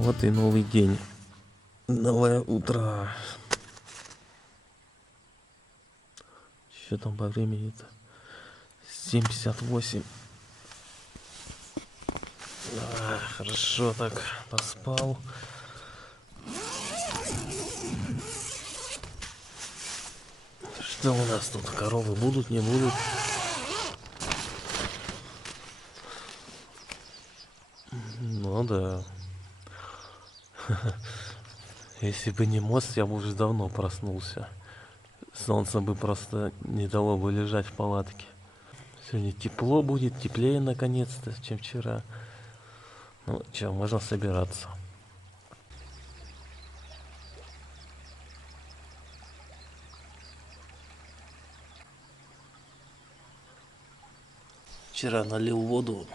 Вот и новый день. Новое утро. Что там по времени-то? 7:58. Хорошо так поспал. Что у нас тут? Коровы будут, не будут? Ну да. Если бы не мост, я бы уже давно проснулся. Солнце бы просто не дало бы лежать в палатке. Сегодня тепло будет, теплее наконец-то, чем вчера. Ну что, можно собираться. Вчера налил воду,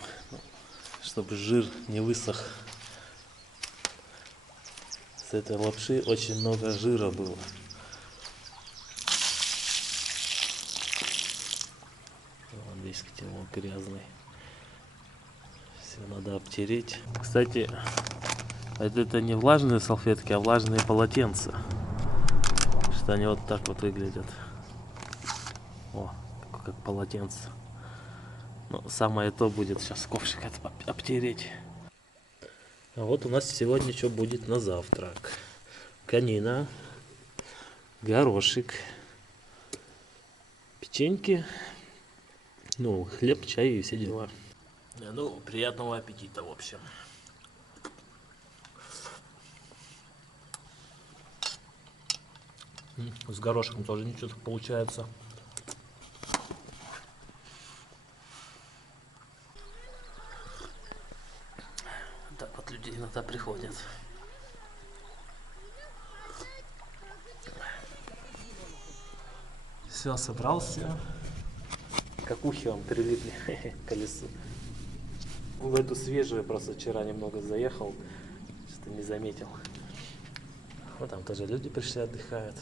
чтобы жир не высох. С этой лапши очень много жира было. Вон весь котелок грязный. Все надо обтереть. Кстати, это не влажные салфетки, а влажные полотенца. Что они вот так вот выглядят. О, как полотенце. Но самое то будет сейчас ковшик обтереть. А вот у нас сегодня что будет на завтрак. Конина, горошек, печеньки, ну, хлеб, чай и все дела. Ну, приятного аппетита, в общем. С горошком тоже ничего так получается. Так вот люди иногда приходят. Все, собрался. Как ухи вам прилипли к колесу. В эту свежую просто вчера немного заехал, что-то не заметил. Вот там тоже люди пришли, отдыхают.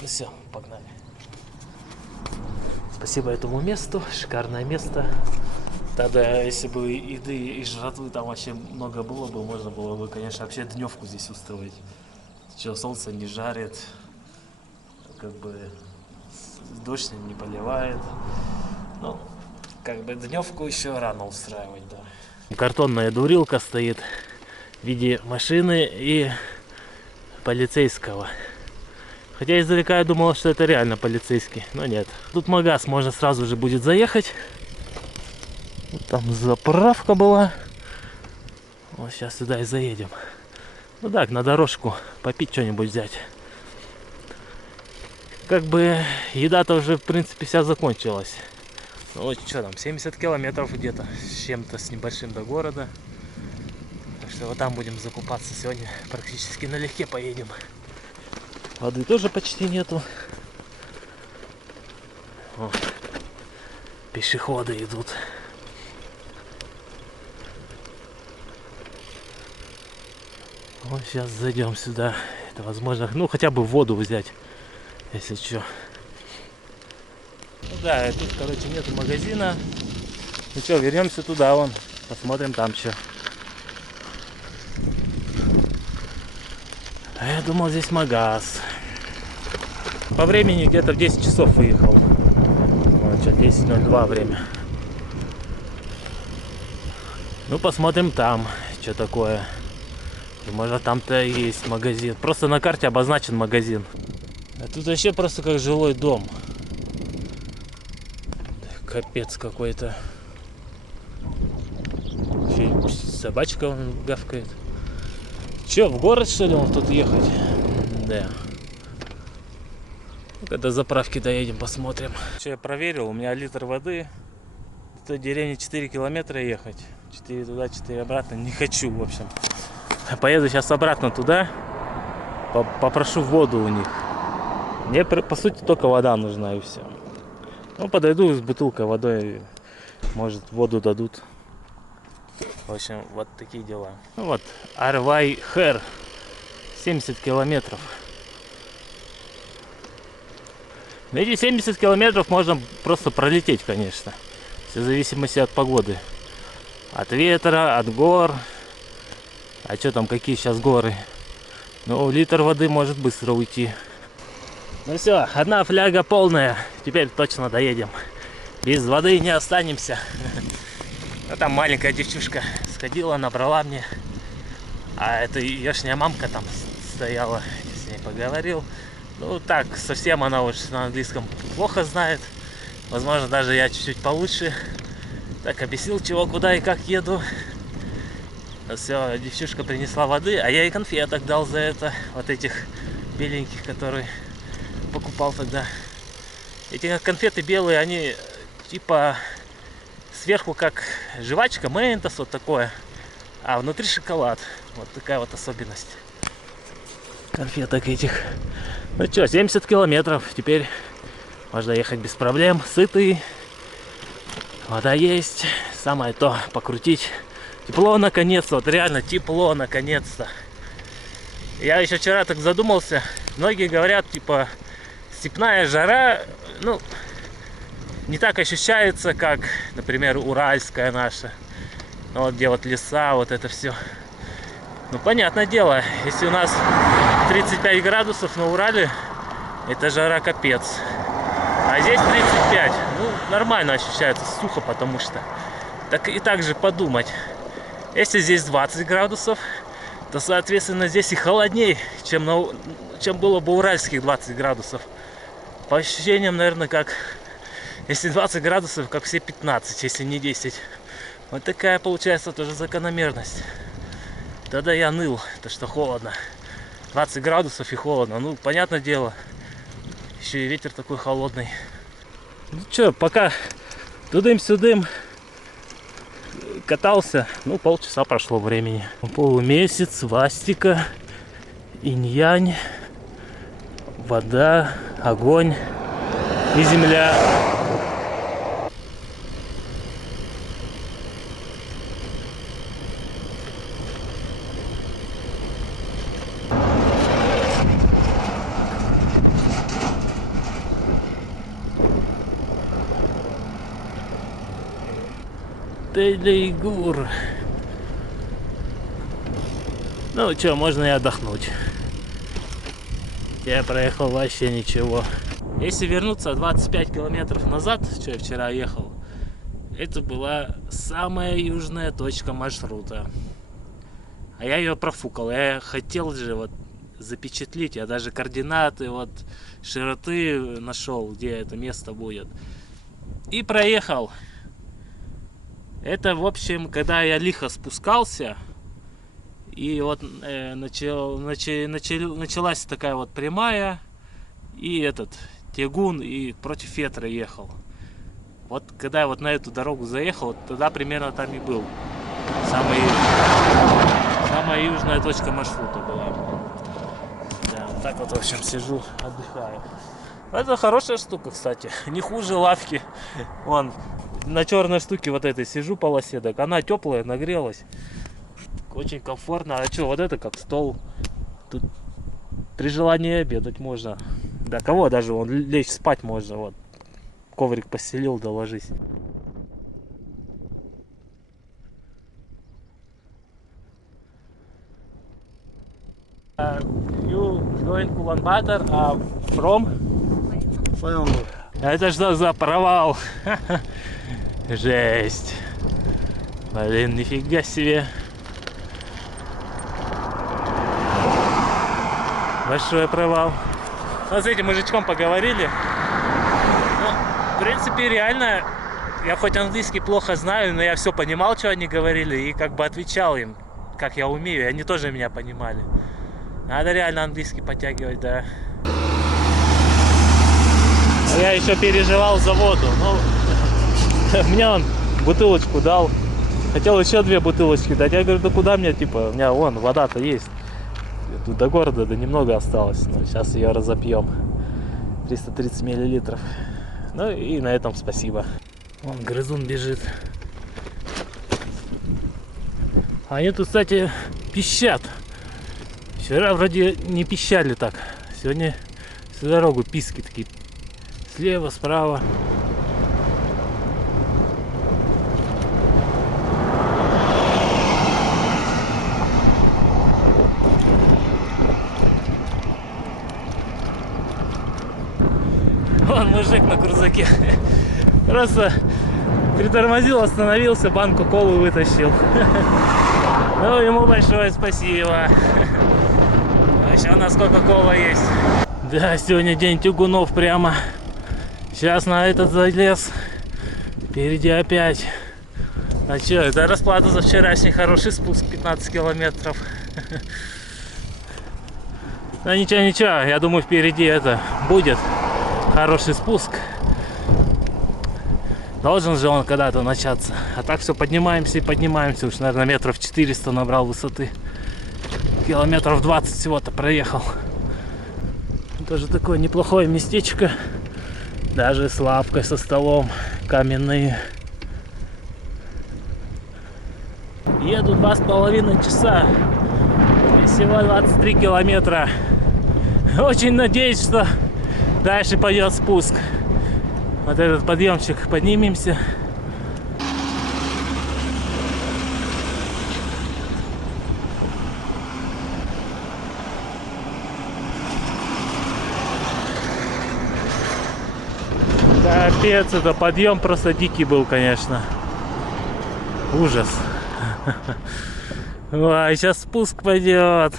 Ну все, погнали. Спасибо этому месту, шикарное место. Тогда, если бы еды и жратвы там вообще много было бы, можно было бы, конечно, вообще дневку здесь устроить. Что, солнце не жарит, как бы дождь не поливает. Ну, как бы дневку еще рано устраивать, да. Картонная дурилка стоит в виде машины и полицейского. Хотя издалека я думал, что это реально полицейский, но нет. Тут магаз, можно сразу же будет заехать. Вот там заправка была. Вот сейчас сюда и заедем. Ну так, на дорожку попить что-нибудь взять. Как бы еда-то уже в принципе вся закончилась. Ну вот что там, 70 километров где-то с чем-то, с небольшим до города. Так что вот там будем закупаться. Сегодня практически налегке поедем. Воды тоже почти нету. О, пешеходы идут. Вот сейчас зайдем сюда. Это возможно, ну хотя бы воду взять, если что. Ну да, тут, короче, нету магазина. Ну что, вернемся туда, вон, посмотрим там что. А я думал, здесь магаз. По времени где-то в 10 часов выехал. Вот что, 10:02 время. Ну, посмотрим там, что такое. И может там-то есть магазин. Просто на карте обозначен магазин. А тут вообще просто как жилой дом. Капец какой-то. Собачка гавкает. Че, в город что ли он тут ехать? Да. Когда заправки доедем, посмотрим. Что я проверил, у меня литр воды. До деревни 4 километра ехать. 4 туда, 4 обратно. Не хочу, в общем. Поеду сейчас обратно туда. Попрошу воду у них. Мне, по сути, только вода нужна и все. Ну, подойду с бутылкой водой. Может, воду дадут. В общем, вот такие дела. Ну вот, Арвай Хэр. 70 километров. На эти 70 километров можно просто пролететь, конечно. Все в зависимости от погоды. От ветра, от гор. А что там, какие сейчас горы? Ну, литр воды может быстро уйти. Ну все, одна фляга полная. Теперь точно доедем. Без воды не останемся. Ну, там маленькая девчушка сходила, набрала мне. А это ешняя мамка там стояла. Я с ней поговорил. Ну так, совсем она уж на английском плохо знает. Возможно, даже я чуть-чуть получше. Так, объяснил, чего, куда и как еду. Все, девчушка принесла воды, а я ей конфеток дал за это. Вот этих беленьких, которые покупал тогда. Эти конфеты белые, они типа сверху как жвачка, ментос, вот такое. А внутри шоколад. Вот такая вот особенность конфеток этих. Ну что, 70 километров. Теперь можно ехать без проблем. Сытый. Вода есть. Самое то покрутить. Тепло наконец-то. Вот реально тепло наконец-то. Я еще вчера так задумался. Многие говорят, типа, степная жара, ну, не так ощущается, как, например, уральская наша. Ну, вот где вот леса, вот это все. Ну, понятное дело, если у нас 35 градусов на Урале, это жара капец. А здесь 35. Ну, нормально ощущается, сухо, потому что. Так и так же подумать. Если здесь 20 градусов, то, соответственно, здесь и холоднее, чем было бы уральских 20 градусов. По ощущениям, наверное, как... Если 20 градусов, как все 15, если не 10. Вот такая получается тоже закономерность. Тогда я ныл, то что холодно. 20 градусов и холодно. Ну, понятное дело. Еще и ветер такой холодный. Ну что, пока тудым-сюдым катался, ну, полчаса прошло времени. Полумесяц, свастика, инь-янь, вода, огонь и земля. Телегур. Ну что, можно и отдохнуть. Я проехал вообще ничего. Если вернуться 25 километров назад, что я вчера ехал, это была самая южная точка маршрута. А я ее профукал. Я хотел же вот запечатлить. Я даже координаты вот широты нашел, где это место будет. И проехал. Это, в общем, когда я лихо спускался, и вот началась такая вот прямая, и этот тягун, и против ветра ехал. Вот когда я вот на эту дорогу заехал, вот тогда примерно там и был. Самая южная точка маршрута была. Да, вот так вот, в общем, сижу, отдыхаю. Это хорошая штука, кстати, не хуже лавки. Вон. На черной штуке вот этой сижу, полосе, так она теплая, нагрелась. Очень комфортно. А что, вот это как стол. Тут при желании обедать можно. Да кого даже вон лечь спать можно. Вот коврик постелил, да ложись. You going Ulaanbaatar from? Это что за провал? Жесть. Блин, нифига себе. Большой провал. Ну, с этим мужичком поговорили. Ну, в принципе, реально, я хоть английский плохо знаю, но я все понимал, что они говорили, и как бы отвечал им, как я умею, и они тоже меня понимали. Надо реально английский подтягивать, да. Я еще переживал за воду. Ну, мне он бутылочку дал. Хотел еще 2 бутылочки дать. Я говорю, да куда мне, типа, у меня вон вода-то есть. Тут до города, да немного осталось. Но сейчас ее разопьем. 330 миллилитров. Ну и на этом спасибо. Вон грызун бежит. Они тут, кстати, пищат. Вчера вроде не пищали так. Сегодня всю дорогу писки такие. Слева, справа. парке. Просто притормозил, остановился, банку колы вытащил. Ну, ему большое спасибо. Еще у нас кока-кола есть. Да, сегодня день тягунов прямо. Сейчас на этот залез. Впереди опять. А что, это расплата за вчерашний хороший спуск 15 километров. Да ничего, ничего, я думаю, впереди это будет хороший спуск. Должен же он когда-то начаться. А так все поднимаемся и поднимаемся. Уж, наверное, метров 400 набрал высоты. Километров 20 всего-то проехал. Тоже такое неплохое местечко. Даже с лавкой, со столом. Каменные. Еду 2,5 часа. И всего 23 километра. Очень надеюсь, что дальше пойдет спуск. Вот этот подъемчик поднимемся. Капец, это подъем просто дикий был, конечно. Ужас. Ой, сейчас спуск пойдет.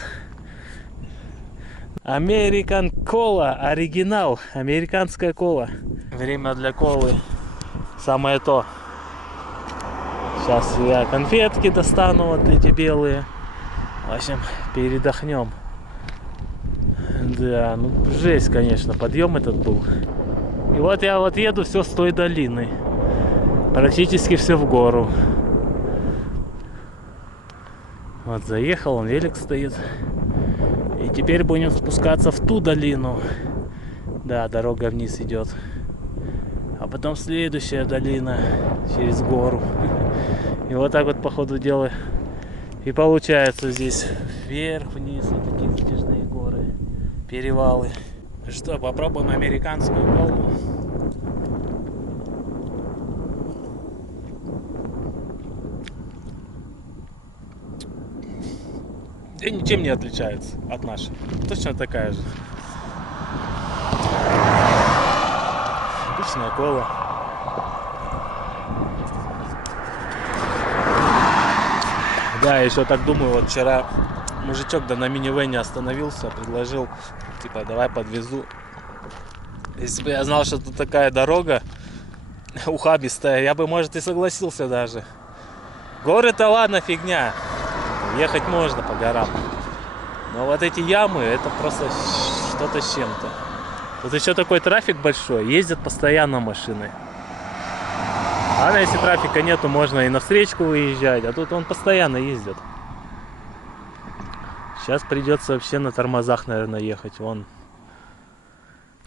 American Cola, оригинал, американская кола. Время для колы самое то. Сейчас я конфетки достану, вот эти белые. В общем, передохнем. Да, ну жесть, конечно, подъем этот был. И вот я вот еду все с той долины. Практически все в гору. Вот заехал, он велик стоит. И теперь будем спускаться в ту долину. Да, дорога вниз идет. А потом следующая долина через гору. И вот так вот по ходу дела и получается здесь вверх-вниз вот такие затяжные горы, перевалы. Что, попробуем американскую колу. И ничем не отличается от нашей. Точно такая же. Обычная кола. Да, еще так думаю, вот вчера мужичок да на минивэне остановился, предложил, типа, давай подвезу. Если бы я знал, что тут такая дорога ухабистая, я бы, может, и согласился даже. Горы-то ладно, фигня. Ехать можно по горам. Но вот эти ямы, это просто что-то с чем-то. Тут еще такой трафик большой, ездят постоянно машины. А если трафика нету, можно и на встречку выезжать, а тут он постоянно ездит. Сейчас придется вообще на тормозах, наверное, ехать. Вон.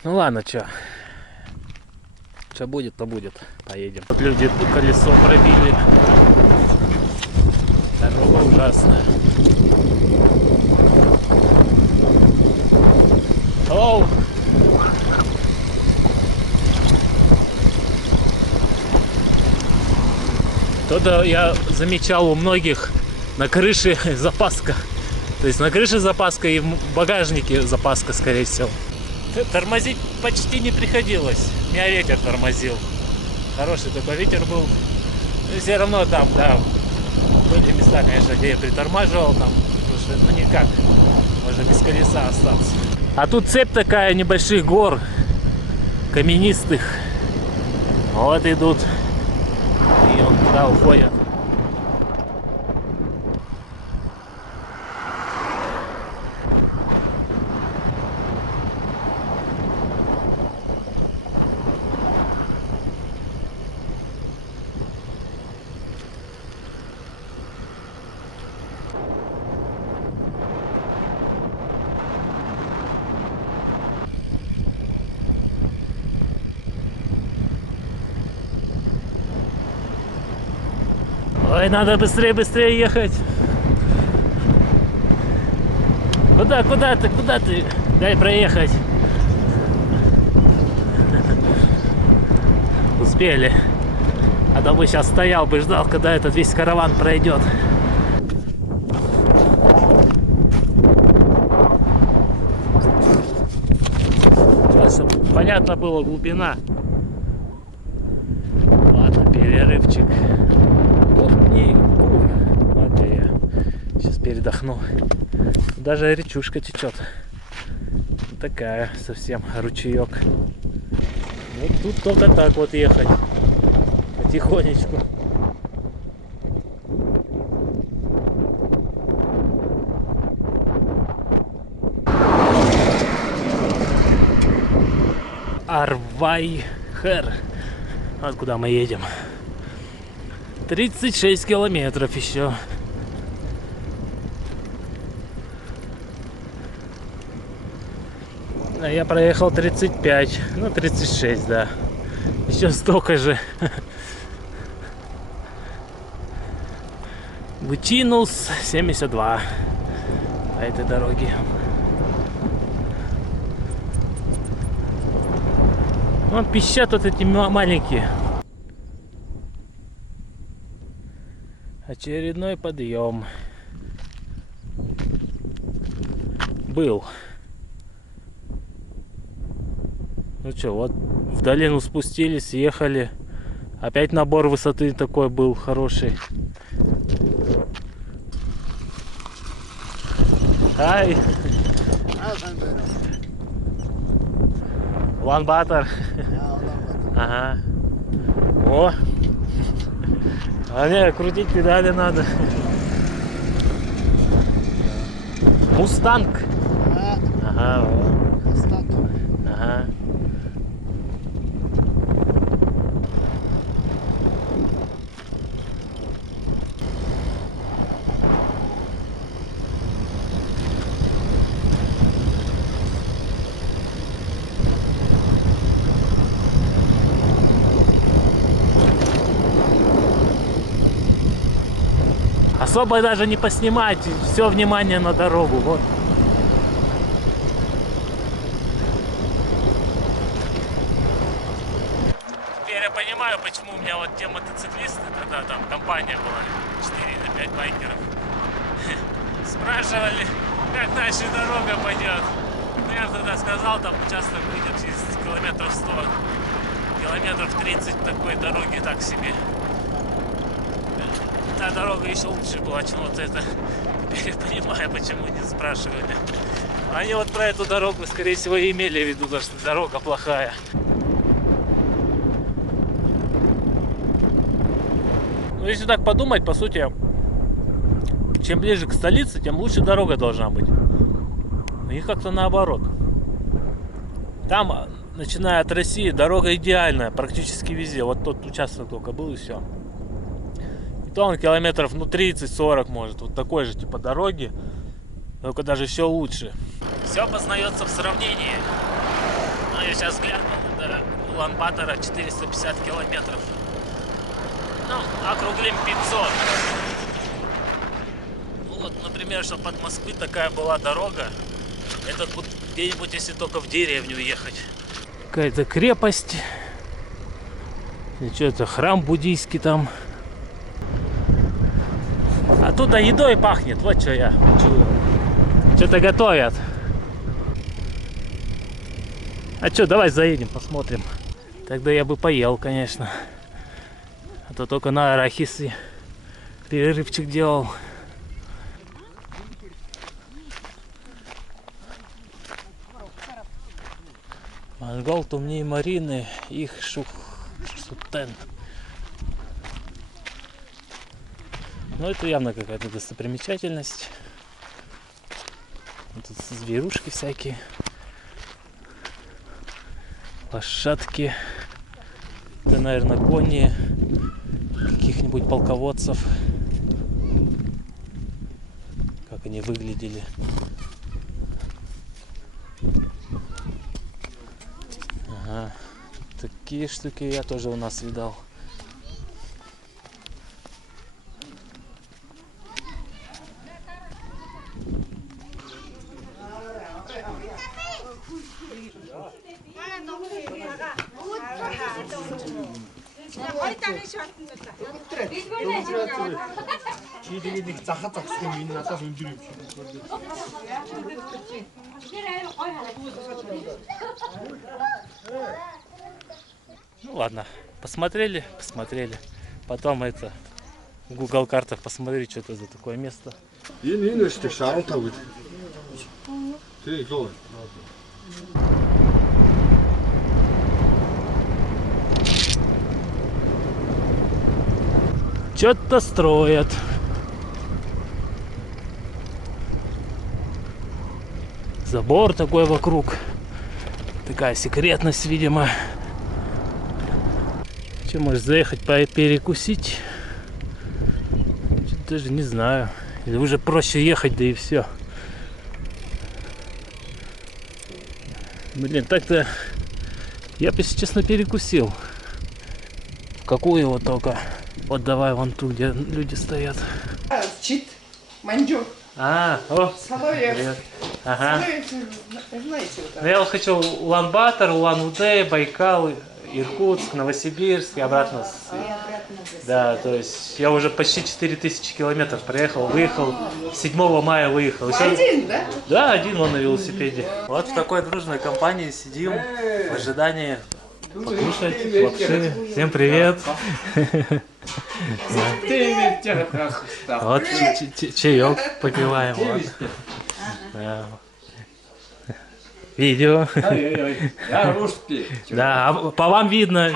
Ну ладно, что будет, то будет. Поедем. Вот люди колесо пробили. Дорога ужасная. Hello. То-то я замечал у многих на крыше запаска. То есть на крыше запаска и в багажнике запаска, скорее всего. Тормозить почти не приходилось. Меня ветер тормозил. Хороший такой ветер был. Но все равно там, да, были места, конечно, где я притормаживал там. Потому что, ну никак, можно без колеса остаться. А тут цепь такая небольших гор, каменистых. Вот идут. И он туда уходит. Ой, надо быстрее, быстрее ехать. Куда ты? Дай проехать. Успели. А то бы сейчас стоял бы, ждал, когда этот весь караван пройдет. Чтобы понятно было глубина. перерывчик. Ладно, я сейчас передохну. Даже речушка течет. Такая совсем ручеек. Вот тут только так вот ехать. Потихонечку. Арвайхер. Вот куда мы едем. 36 километров еще. А я проехал 35, ну 36, да. Еще столько же. Вытянус 72 по этой дороге. Вон пищат вот эти маленькие. Очередной подъем. Был. Ну что, вот в долину спустились, ехали. Опять набор высоты такой был хороший. Ай! Улан Батор. Ага. О! А не, крутить педали надо. Мустанг. Ага, вот. Ага. Особо даже не поснимать, все внимание на дорогу. Вот. Теперь я понимаю, почему у меня вот те мотоциклисты, тогда там компания была, 4 или 5 байкеров, спрашивали, как дальше дорога пойдет. Ну, я тогда сказал, там участок будет через километров 100, километров 30 такой дороги так себе. Та дорога еще лучше была, чем вот эта. Теперь я понимаю, почему не спрашивали. Они вот про эту дорогу, скорее всего, и имели в виду, что дорога плохая. Ну, если так подумать, по сути, чем ближе к столице, тем лучше дорога должна быть. И как-то наоборот. Там, начиная от России, дорога идеальная, практически везде. Вот тот участок только был и все. То он километров, ну, 30-40 может. Вот такой же типа дороги, только даже еще лучше. Все познается в сравнении. Ну, я сейчас глянул, до Улан Батора 450 километров. Ну, округлим 500. Вот, например, что под Москвы такая была дорога. Это где-нибудь, если только в деревню ехать. Какая-то крепость. И что-то храм буддийский там. Оттуда едой пахнет, вот что я чую. Что-то готовят. А что, давай заедем, посмотрим. Тогда я бы поел, конечно. А то только на арахисе перерывчик делал. Монгол тумней Марины, их шутен. Ну, это явно какая-то достопримечательность. Тут зверушки всякие. Лошадки. Это, наверное, кони каких-нибудь полководцев. Как они выглядели. Ага. Такие штуки я тоже у нас видал. Ну ладно, посмотрели. потом это в Google картах посмотри, что это за такое место. Что-то строят. Забор такой вокруг. Такая секретность, видимо. Че, может заехать перекусить? Даже не знаю. Или уже проще ехать, да и все. Блин, так-то я бы, если честно, перекусил. Какую вот только? Вот давай вон ту, где люди стоят. Чит, манджу. О, Салоев. привет. Ага. Знаете, вот Ну, я вот хочу Улан-Батор, Улан-Удэ, Байкал, Иркутск, Новосибирск и обратно. Да, то есть я уже почти 4000 километров проехал, выехал, 7 мая выехал. Еще... один, да? Да, один он на велосипеде. Вот в такой дружной компании сидим в ожидании покушать лапши. Всем привет. Вот чаек попиваем. Да. Видео. Я русский. Да, по вам видно.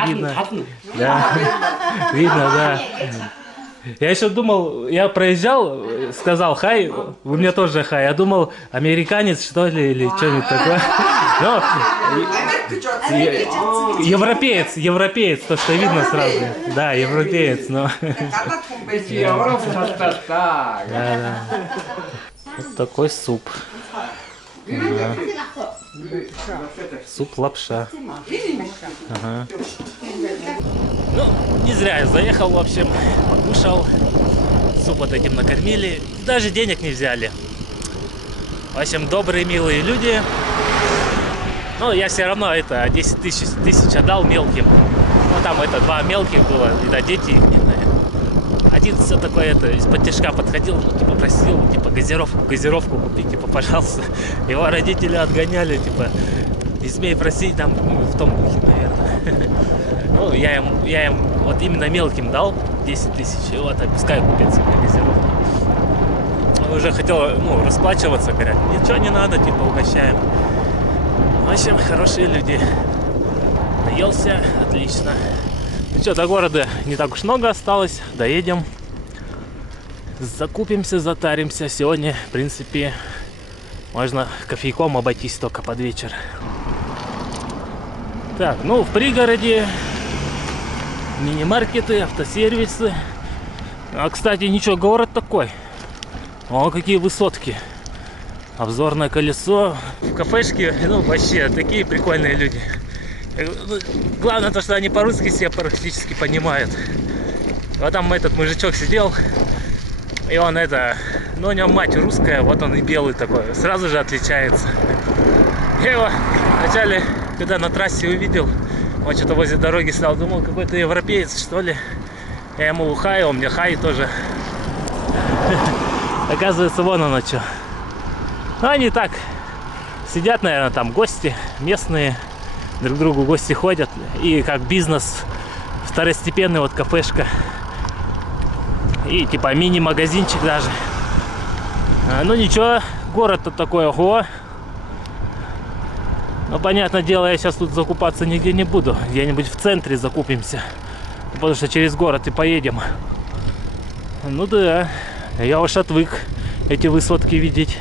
Да. Видно, да. Я еще думал, я проезжал, сказал хай, вы мне тоже хай. Я думал, американец, что ли, или что-нибудь такое. Но, европеец, то, что видно сразу. Да, европеец, но... Да. Вот такой суп. Ага. Суп лапша. Ага. Ну, не зря я заехал, в общем, покушал. Суп вот этим накормили. Даже денег не взяли. В общем, добрые, милые люди. Но я все равно это 10 тысяч отдал мелким. Ну, там это 2 мелких было, видать, дети. Один все такое это из-под тяжка подходил, ну, типа просил, типа газировку купить, типа, пожалуйста. Его родители отгоняли, типа, не смей просить, там, ну, в том духе, наверное. Ну, я им вот именно мелким дал 10 тысяч, и вот, пускай купят себе газировку. Уже хотел, ну, расплачиваться, говорят, ничего не надо, типа, угощаем. В общем, хорошие люди. Наелся, отлично. Ну что, до города не так уж много осталось, доедем. Закупимся, затаримся. Сегодня, в принципе, можно кофейком обойтись только под вечер. Так, ну, в пригороде мини-маркеты, автосервисы. А, кстати, ничего, город такой. О, какие высотки. Обзорное колесо. В кафешке, ну, вообще, такие прикольные люди. Главное то, что они по-русски все практически понимают. Вот там этот мужичок сидел, и он это, ну, у него мать русская, вот он и белый такой, сразу же отличается. Я его вначале, когда на трассе увидел, он что-то возле дороги стал, думал, какой-то европеец, что ли. Я ему хай, он мне хай тоже. Оказывается, вон оно что. Ну, они так сидят, наверное, там гости местные. Друг к другу гости ходят, и как бизнес второстепенный, вот кафешка и типа мини-магазинчик даже. Ну ничего, город-то такой, ого. Но понятное дело, я сейчас тут закупаться нигде не буду, где-нибудь в центре закупимся, потому что через город и поедем. Ну да, я уж отвык эти высотки видеть.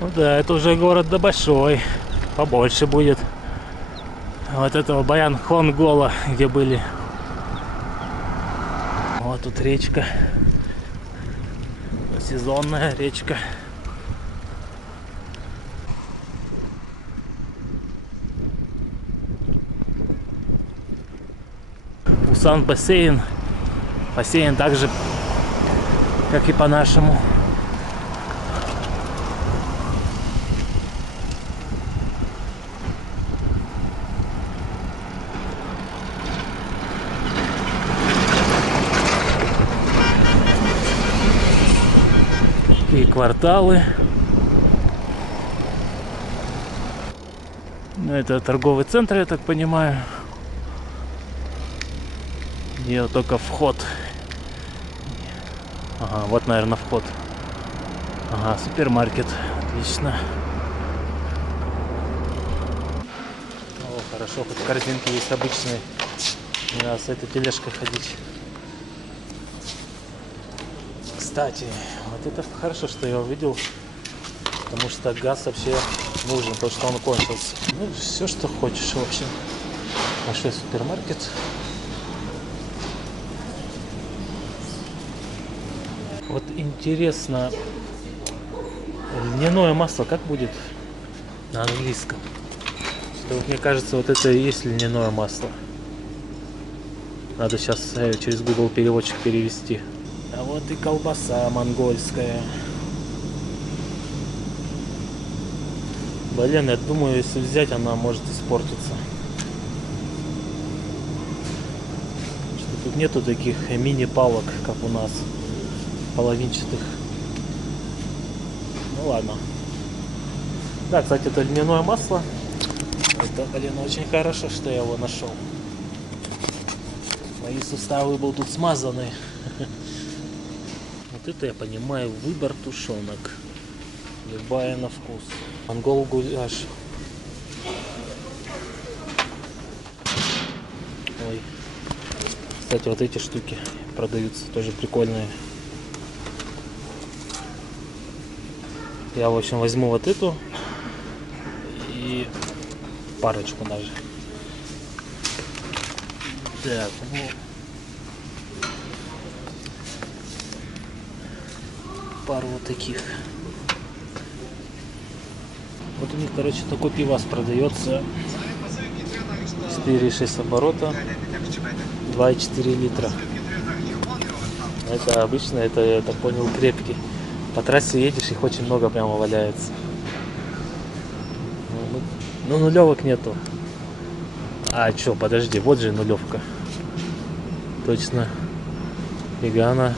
Ну да, это уже город да большой, побольше будет. Вот этого Баян-Хонгола, где были. Вот тут речка, сезонная речка. Усан бассейн, бассейн также, как и по-нашему. И кварталы. Ну, это торговый центр, я так понимаю. Где только вход. Ага, вот, наверное, вход. Ага, супермаркет. Отлично. О, хорошо, хоть корзинки есть обычные. Не надо с этой тележкой ходить. Кстати, вот это хорошо, что я увидел. Потому что газ вообще нужен, потому что он кончился. Ну, все, что хочешь, в общем. Большой супермаркет. Вот интересно, льняное масло как будет на английском? Что вот мне кажется, вот это и есть льняное масло. Надо сейчас через Google переводчик перевести. А вот и колбаса монгольская. Блин, я думаю, если взять, она может испортиться. Что тут нету таких мини-палок, как у нас, половинчатых. Ну ладно. Да, кстати, это льняное масло. Это, блин, очень хорошо, что я его нашел. Мои суставы будут смазаны. Вот это я понимаю, выбор тушенок. Любая на вкус. Монгол гуляш. Ой. Кстати, вот эти штуки продаются, тоже прикольные. Я, в общем, возьму вот эту и парочку даже. Так, ну. Пару вот таких. Вот у них, короче, такой пивас продается. 4,6 оборота, 2,4 литра. Это обычно, это, я так понял, крепкий. По трассе едешь, их очень много прямо валяется. Ну, нулевок нету. А, чё, подожди, вот же нулевка. Точно. Фига она.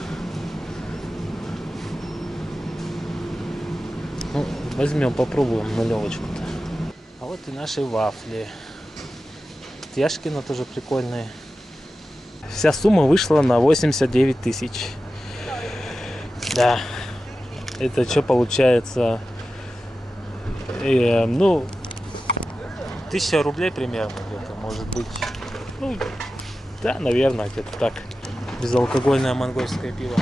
Ну, возьмем, попробуем нулевочку-то. А вот и наши вафли. Яшкино тоже прикольные. Вся сумма вышла на 89 тысяч. Да. Это что получается? Ну, 1000 рублей примерно где-то, может быть. Ну, да, наверное, где-то так. Безалкогольное монгольское пиво.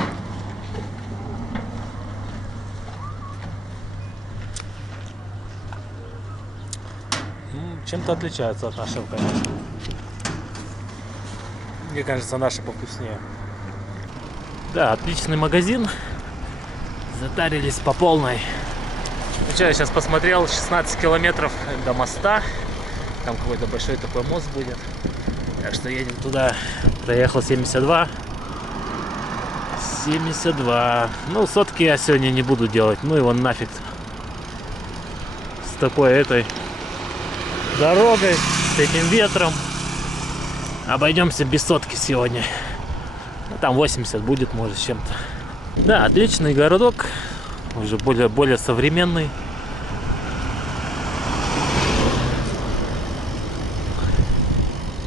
Чем-то отличается от нашего, конечно. Мне кажется, наши повкуснее. Да, отличный магазин. Затарились по полной. Ну что, я сейчас посмотрел, 16 километров до моста. Там какой-то большой такой мост будет. Так что едем туда. Проехал 72. 72. Ну, сотки я сегодня не буду делать. Ну его нафиг. С такой этой дорогой, с этим ветром. Обойдемся без сотки сегодня. Ну, там 80 будет, может, с чем-то. Да, отличный городок. Уже более современный.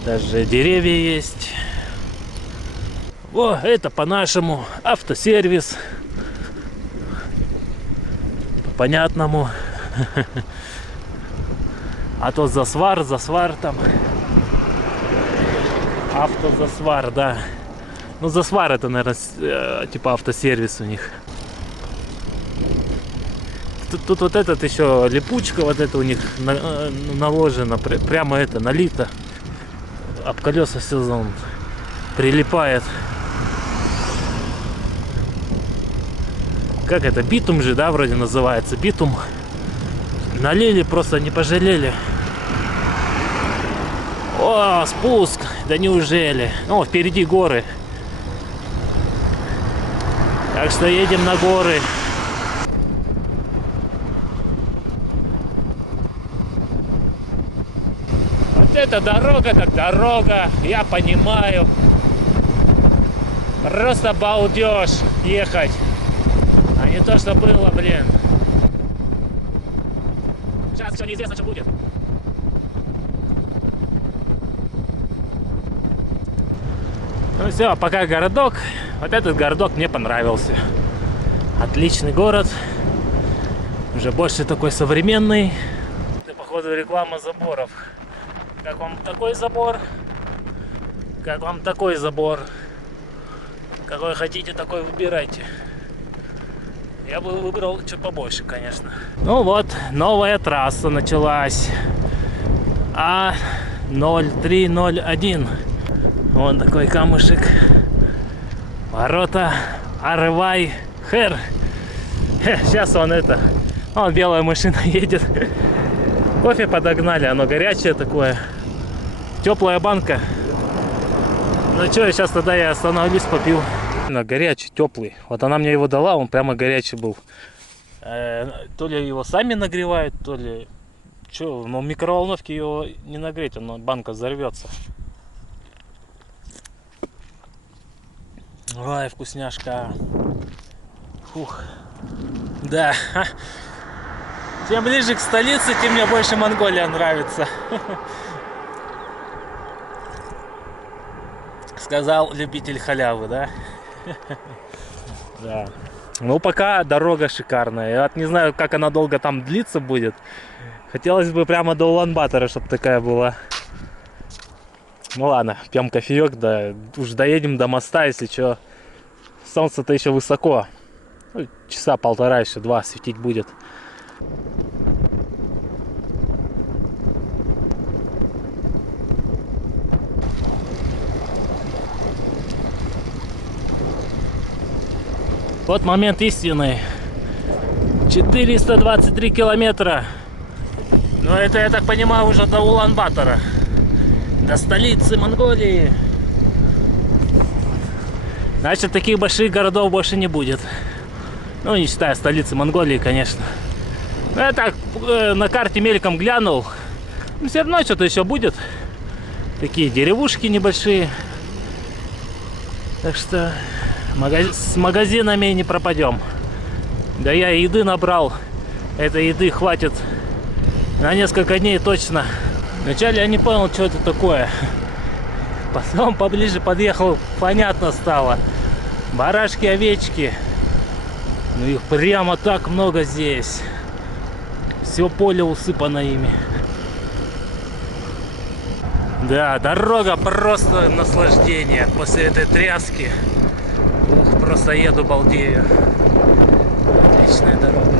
Даже деревья есть. О, это по-нашему автосервис. По-понятному. А то засвар там. Автозасвар, да. Ну, засвар это, наверное, типа автосервис у них. Тут вот этот еще липучка, вот это у них наложено, прямо это налито. Об колеса все прилипает. Как это? Битум же, да, вроде называется. Битум. Налили, просто не пожалели. О, спуск! Да неужели? О, впереди горы. Так что едем на горы. Вот эта дорога, так дорога. Я понимаю. Просто балдеж ехать. А не то, что было, блин. Сейчас еще неизвестно, что будет. Ну все, пока городок. Вот этот городок мне понравился. Отличный город. Уже больше такой современный. Это, походу, реклама заборов. Как вам такой забор? Как вам такой забор? Какой хотите, такой выбирайте. Я бы выбрал чуть побольше, конечно. Ну вот, новая трасса началась. А0301. Вон такой камушек. Ворота Арвай-Хер. Сейчас он это... Вон белая машина едет. Кофе подогнали, оно горячее такое. Теплая банка. Ну что, сейчас тогда я остановлюсь, попью. Горячий, теплый. Вот она мне его дала, он прямо горячий был. То ли его сами нагревают, то ли... Че, но в микроволновке его не нагреть, банка взорвется. Ой, вкусняшка. Фух. Да. Чем ближе к столице, тем мне больше Монголия нравится. Сказал любитель халявы, да? Да. Ну, пока дорога шикарная. Я не знаю, как она долго там длиться будет. Хотелось бы прямо до Улан-Батора, чтобы такая была. Ну ладно, пьем кофеек, да уж доедем до моста, если что. Солнце-то еще высоко. Ну, часа полтора, еще 2 светить будет. Вот момент истины. 423 километра. Но это, я так понимаю, уже до Улан-Батора. До столицы Монголии. Значит, таких больших городов больше не будет. Ну, не считая столицы Монголии, конечно. Но я так на карте мельком глянул. Но все равно что-то еще будет. Такие деревушки небольшие. Так что с магазинами не пропадем. Да я еды набрал. Этой еды хватит на несколько дней точно. Вначале я не понял, что это такое. Потом поближе подъехал, понятно стало. Барашки, овечки. Ну их прямо так много здесь. Все поле усыпано ими. Да, дорога просто наслаждение. После этой тряски. Ух, просто еду, балдею. Отличная дорога.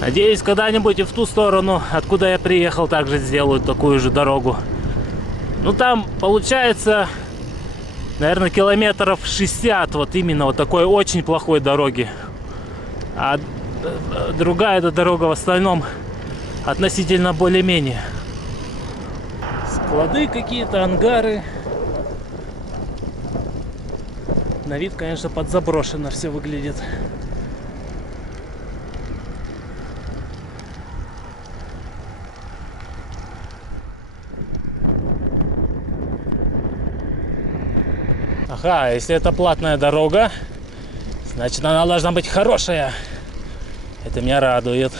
Надеюсь, когда-нибудь и в ту сторону, откуда я приехал, также сделают такую же дорогу. Ну там получается, наверное, километров 60 вот именно вот такой очень плохой дороги. А другая эта дорога в остальном относительно более-менее. Склады какие-то, ангары. На вид, конечно, подзаброшено все выглядит. Ага, если это платная дорога, значит она должна быть хорошая. Это меня радует.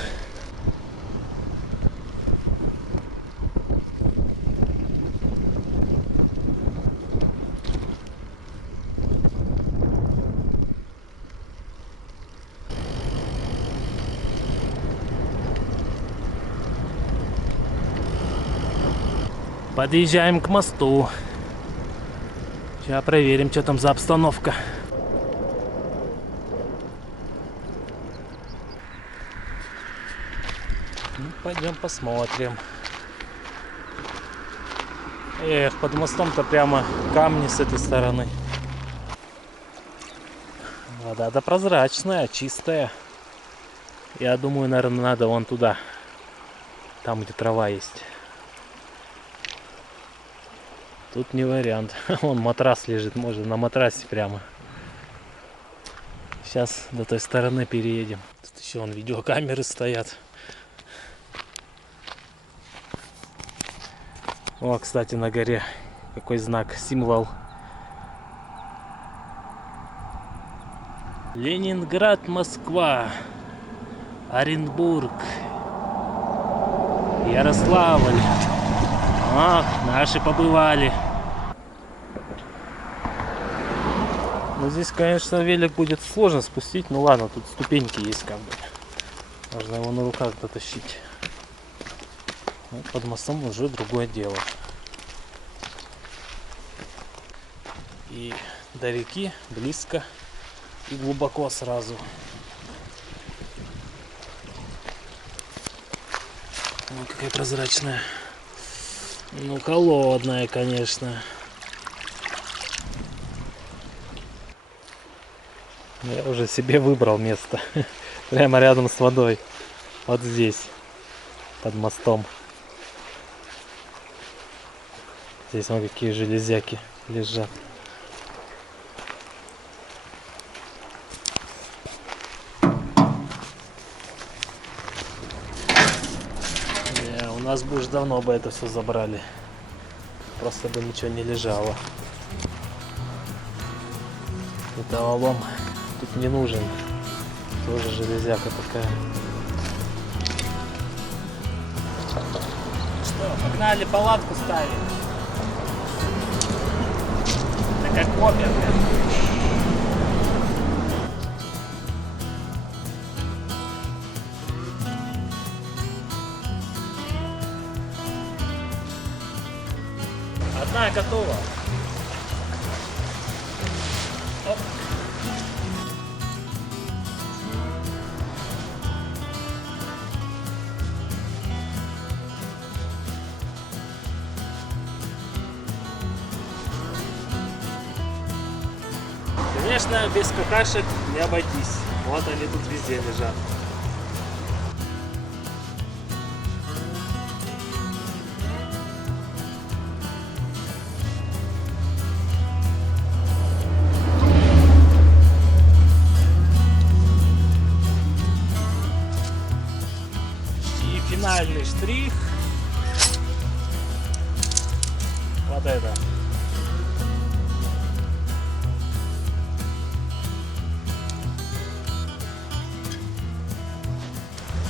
Подъезжаем к мосту. Сейчас проверим, что там за обстановка. Ну, пойдем посмотрим. Эх, под мостом-то прямо камни с этой стороны. Вода-то прозрачная, чистая. Я думаю, наверное, надо вон туда. Там, где трава есть. Тут не вариант. Вон матрас лежит, можно на матрасе прямо. Сейчас до той стороны переедем. Тут еще вон видеокамеры стоят. О, кстати, на горе какой знак, символ. Ленинград, Москва, Оренбург, Ярославль. А, наши побывали. Ну здесь, конечно, велик будет сложно спустить. Ну ладно, тут ступеньки есть как бы. Можно его на руках дотащить. Ну, под мостом уже другое дело. И до реки близко и глубоко сразу. Ой, какая прозрачная. Ну, холодная, конечно. Я уже себе выбрал место. Прямо рядом с водой. Вот здесь. Под мостом. Здесь вон какие железяки лежат. У нас бы уже давно бы это все забрали. Просто бы ничего не лежало. Металлолом тут не нужен. Тоже железяка такая. Что, погнали палатку ставить? Это как опер. Одна готова. Оп. Конечно, без какашек не обойтись. Вот они тут везде лежат. И финальный штрих. Вот это.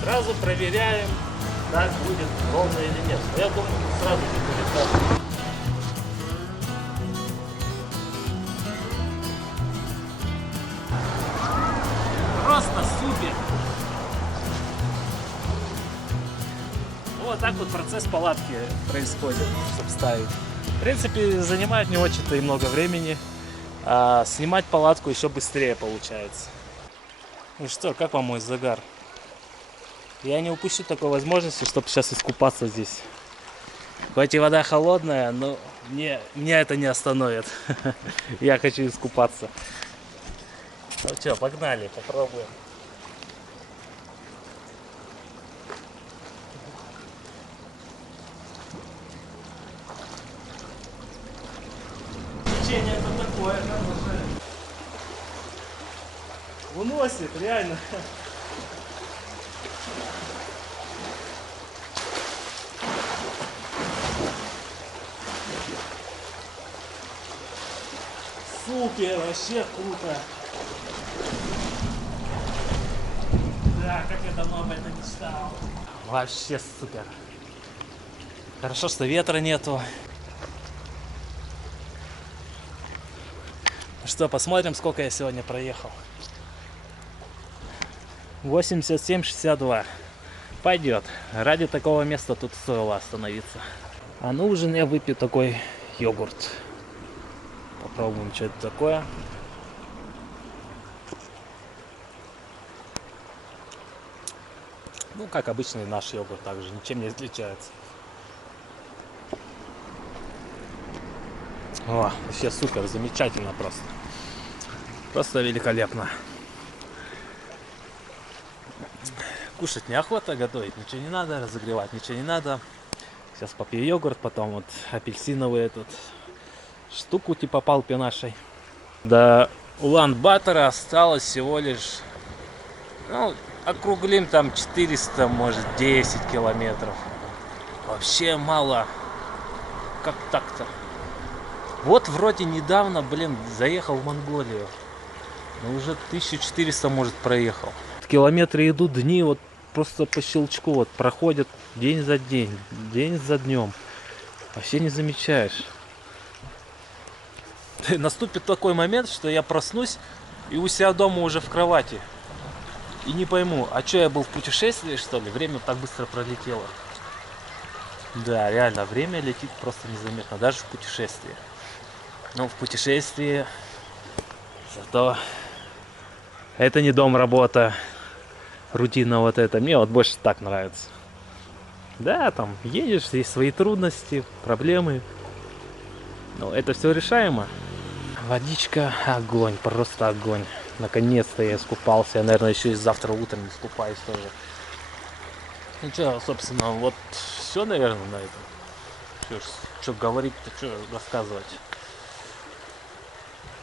Сразу проверяем, так будет ровно или нет. Я думаю, сразу не будет так. Просто супер! Вот так вот процесс палатки происходит, чтобы ставить. В принципе, занимает не очень-то и много времени, а снимать палатку еще быстрее получается. Ну что, как вам мой загар? Я не упущу такой возможности, чтобы сейчас искупаться здесь. Хоть и вода холодная, но меня это не остановит. Я хочу искупаться. Ну что, погнали, попробуем. Течение это такое, конечно. Уносит, реально. Супер, вообще круто. Да, как я давно об этом мечтал. Вообще супер. Хорошо, что ветра нету. Что, посмотрим, сколько я сегодня проехал. 87,62. Пойдет. Ради такого места тут стоило остановиться. А на ужин я выпью такой йогурт. Попробуем, что это такое. Ну, как обычный наш йогурт, также ничем не отличается. О, вообще супер, замечательно просто. Просто великолепно. Кушать неохота, готовить ничего не надо, разогревать ничего не надо. Сейчас попью йогурт, потом вот апельсиновый этот штуку типа палпи нашей. До Улан-Батора осталось всего лишь, ну, округлим там 400, может 10 километров. Вообще мало. Как так-то? Вот вроде недавно, блин, заехал в Монголию. Но уже 1400, может, проехал. Километры идут, дни вот просто по щелчку вот проходят день за день, день за днем. Вообще не замечаешь. Наступит такой момент, что я проснусь и у себя дома уже в кровати. И не пойму, а что, я был в путешествии, что ли? Время так быстро пролетело. Да, реально, время летит просто незаметно, даже в путешествии. Но в путешествии зато это не дом, работа, рутина вот это. Мне вот больше так нравится. Да, там едешь, есть свои трудности, проблемы. Но это все решаемо. Водичка, огонь, просто огонь. Наконец-то я искупался. Я, наверное, еще и завтра утром искупаюсь тоже. Ну что, собственно, вот все, наверное, на этом. Что говорить-то, что рассказывать.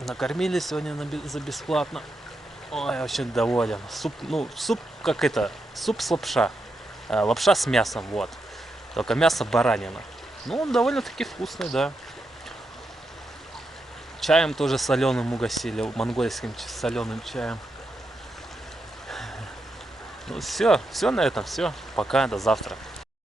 Накормили сегодня за бесплатно. Ой, я вообще доволен. Суп, ну, суп как это, суп с лапша. Лапша с мясом, вот. Только мясо баранина. Ну, он довольно-таки вкусный, да. Чаем тоже соленым угостили, монгольским соленым чаем. Ну все на этом все. Пока, до завтра.